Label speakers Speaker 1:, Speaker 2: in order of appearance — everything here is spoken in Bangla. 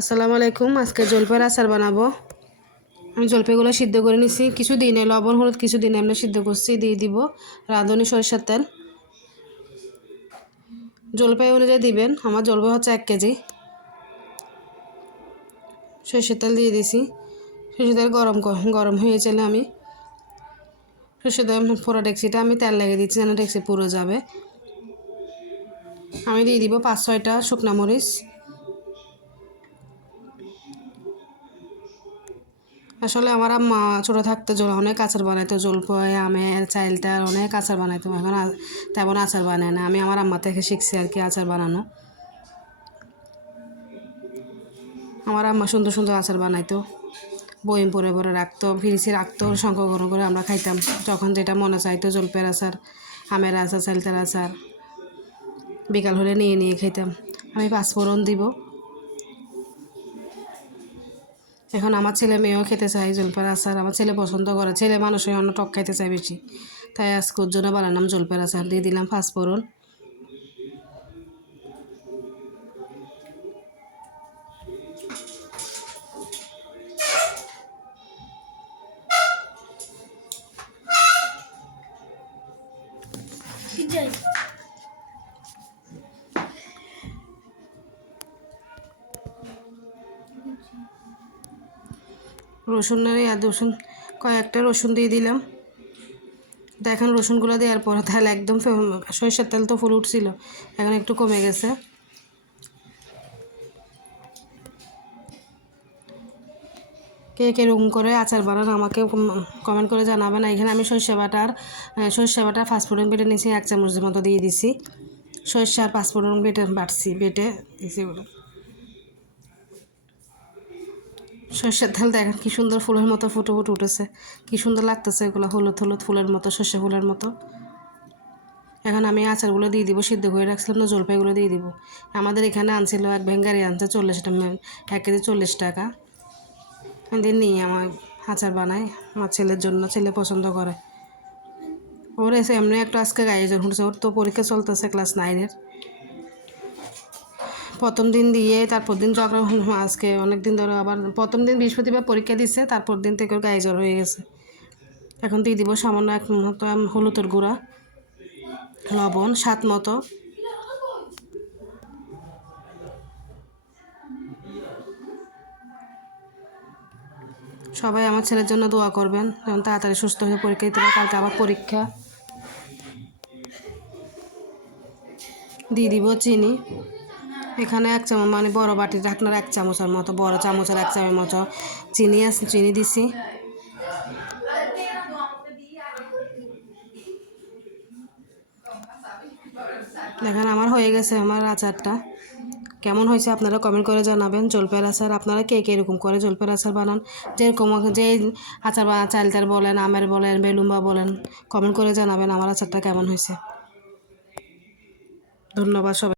Speaker 1: আসসালামু আলাইকুম, আজকে জলপাইয়ের আচার বানাবো। আমি জলপাইগুলো সিদ্ধ করে নিছি। কিছু দিনে, লবণ, হলুদ কিছু দিনে আমরা সিদ্ধ করছি, দিয়ে দিব রাঁধুনি সরিষার তেল। জলপাই অনুযায়ী দিবেন, আমার জলপাই হচ্ছে এক কেজি। সরষের তেল দিয়ে দিছি। সরষের তেল গরম গরম হয়ে চলে আমি সরষের তেল পুরো ডেক্সিটা আমি তেল লাগিয়ে দিচ্ছি, যেন ডেক্সি পুরো যাবে। আমি দিয়ে দিব পাঁচ ছয়টা শুকনা মরিচ। আসলে আমার আম্মা ছোটো থাকতে জল, অনেক আচার বানাইতো জলপাই আমের চাইলটার অনেক আচার বানাইতো, এখন তেমন আচার বানায় না। আমি আমার আম্মা থেকে শিখছি আর কি আচার বানানো। আমার আম্মা সুন্দর সুন্দর আচার বানাইতো বইম পরে পরে রাখতো, ফ্রিজে রাখতো সংরক্ষণ করে আমরা খাইতাম। যখন যেটা মনে চাইতো জলপের আচার, আমের আচার, চাইলটার আচার, বিকাল হলে নিয়ে নিয়ে খাইতাম। আমি পাঁচফোড়ন দিব। এখন আমার ছেলে মেয়েও খেতে চায় জলপাইয়ের আচার। আমার ছেলে পছন্দ করে, ছেলে মানুষ অন্য টক খাইতে চায় বেশি। তাই আজকে ওর জন্য বানালাম জলপাইয়ের আচার। দিয়ে দিলাম পাঁচফোড়ন। রসুনের আর রসুন, কয়েকটা রসুন দিয়ে দিলাম। দেখেন রসুনগুলো দেওয়ার পর তাহলে একদম সরিষার তেল তো ফুল উঠছিল, এখন একটু কমে গেছে। কে কীরকম করে আচার বানান আমাকে কমেন্ট করে জানাবেন। এখানে আমি সর্ষে বাটার সর্ষে বাটা ফাস্টফুডন বেটে নিয়েছি, এক চামচের মতো দিয়ে দিছি। সর্ষে আর ফাস্টফুডন বেটে বাটছি, বেটে দিছি সর্ষের তেল দেখেন কি সুন্দর ফুলের মতো ফুটে ফুটে উঠেছে। কি সুন্দর লাগতেছে এগুলো হলুদ হলুদ ফুলের মতো, সর্ষে ফুলের মতো। এখন আমি আচারগুলো দিয়ে দিব, সিদ্ধ করে রাখছিলাম না, জলপাইগুলো দিয়ে দিব। আমাদের এখানে আনছিল এক ভেঙ্গারি আনছে চল্লিশ টাকা এক কেজি চল্লিশ টাকা। দিয়ে নিয়ে আমার আচার বানাই, আমার ছেলের জন্য, ছেলে পছন্দ করে। ওর এসে এমনি একটু আজকে গায়ে জ্বর উঠেছে, ওর তো পরীক্ষা চলতেছে ক্লাস নাইনের প্রথম দিন দিয়ে তারপর দিন যখন আজকে অনেক দিন ধরে আবার প্রথম দিন বৃহস্পতিবার পরীক্ষা দিচ্ছে তারপর দিন থেকে গায়ে জ্বর হয়ে গেছে। এখন দিয়ে দিব সামান্য এক মতো হলুদের গুঁড়া, লবণ, স্বাদ মতো। সবাই আমার ছেলের জন্য দোয়া করবেন যেমন তাড়াতাড়ি সুস্থ হয়ে পরীক্ষা দিতে পারে। কালকে আবার পরীক্ষা। দিয়ে দিব চিনি। এখানে এক চামচ মানে বড় বাটির ঢাকনার এক চামচের মতো, বড় চামচের এক চামচের মতো চিনি আছে চিনি দিছি। দেখেন, আমার হয়ে গেছে আমার আচারটা। কেমন হয়েছে আপনারা কমেন্ট করে জানাবেন। জলপাইয়ের আচার, আপনারা কে কে এরকম করে জলপাইয়ের আচার বানান? যেরকম যে আচার বানান চালতার বলেন, আমের বলেন, বেলুম্বা বলেন কমেন্ট করে জানাবেন আমার আচারটা কেমন হয়েছে। ধন্যবাদ সবাই।